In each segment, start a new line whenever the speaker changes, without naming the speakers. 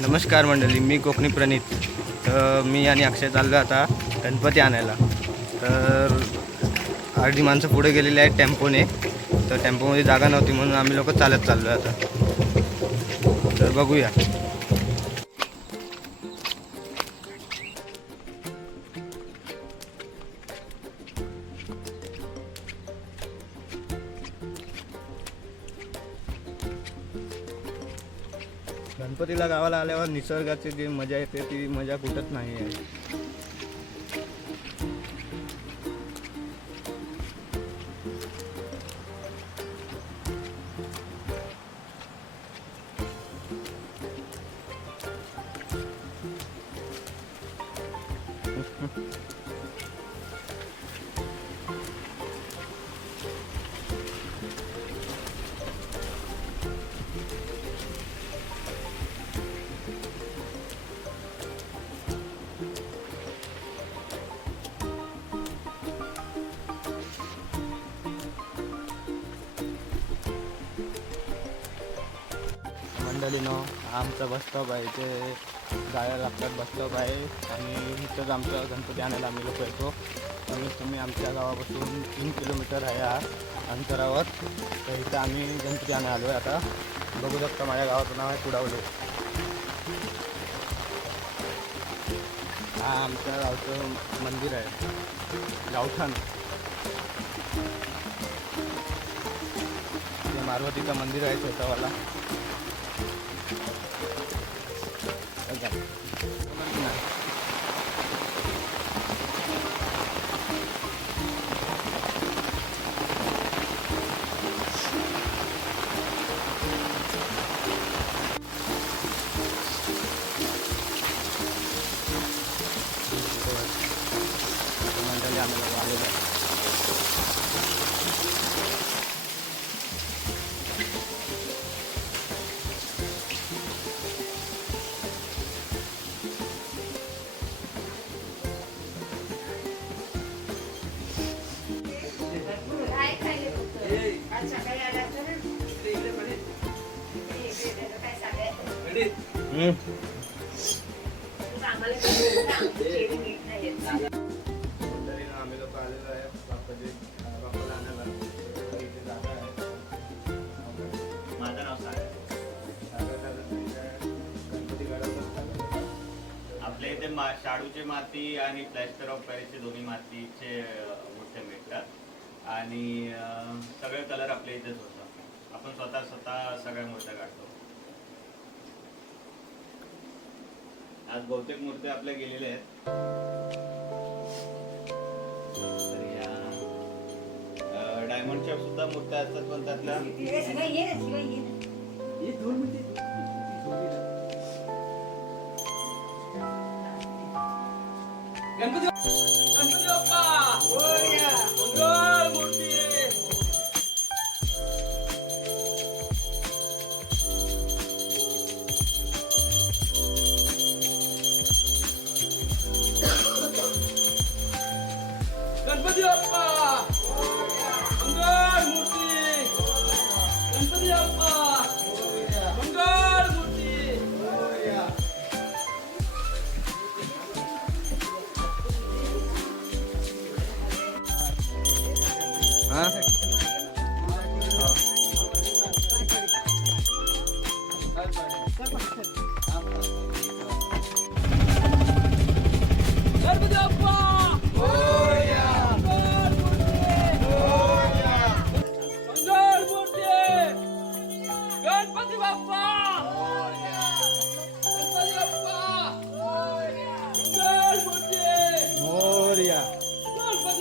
नमस्कार मंडळी मी कोकणी प्रणित. तर मी आणि अक्षय चाललो आता गणपती आणायला. तर अर्धी माणसं पुढे गेलेली आहेत टेम्पोने. तर टेम्पोमध्ये जागा नव्हती म्हणून आम्ही लोक चालत चाललो आता. तर बघूया. गणपतीला गावाला आल्यावर निसर्गाची जी मजा येते ती मजा कुठंच नाही आहे. मंडळीनो हा आमचा बस स्टॉप आहे इथे जायला लागतात बस स्टॉप आहे. आणि इथंच आमचं गणपती आणायला आम्ही लोक येतो. कमीत कमी आमच्या गावापासून तीन किलोमीटर आहे हा अंतरावर. तर इथं आम्ही गणपती आणायला आलो आहे आता. बघू शकता माझ्या गावाचं नाव आहे कुडावले. हा आमच्या गावचं मंदिर आहे. गावठाण. मारवतीचं मंदिर आहे शेतावाला.
आपल्या इथे मा शाडूची माती आणि प्लॅस्टर ऑफ पॅरिसचे दोन्ही मातीचे मोठे मूर्त्या मिळतात. आणि सगळे कलर आपल्या इथेच होतात. आपण स्वतः स्वतः सगळ्या मूर्त्या काढतो. आज बहुतेक मूर्त्या आपल्या गेलेल्या आहेत. डायमंडच्या सुद्धा मूर्त्या असतात पण त्यातल्या
गणपती गणपती बाप्पा! गणपती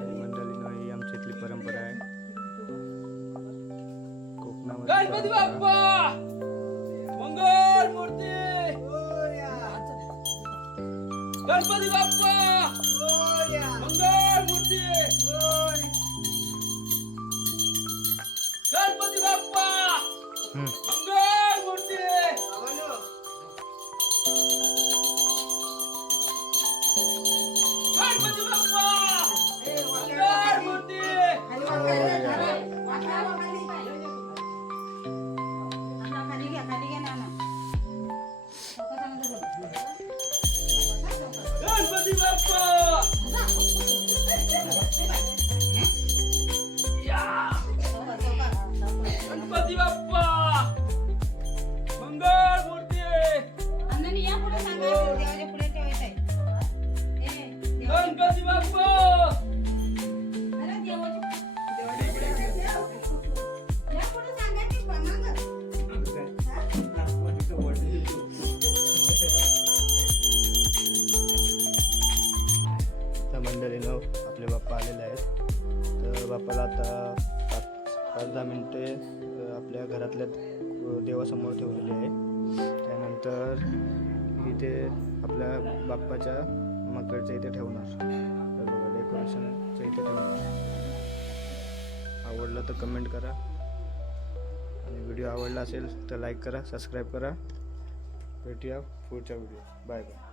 मंडळीनं ही आमच्या इथली परंपरा आहे. गणपती बाप्पा? मंगल मूर्ती! गणपती बाप्पा! मंगल मूर्ती! गणपती बाप्पा! गणपती बाप्पा या गणपती बाप्पा मंगल
आपण आता पाच पाच दहा मिनटे आपल्या घरातल्या देवासमोर ठेवलेले आहे. त्यानंतर इथे आपल्या बाप्पाच्या मकडच्या इथे ठेवणार. तर बघा डेकोरेशनचं इथे ठेवणार. आवडलं तर कमेंट करा. आणि व्हिडिओ आवडला असेल तर लाईक करा सबस्क्राईब करा. भेटूया पुढच्या व्हिडिओ बाय बाय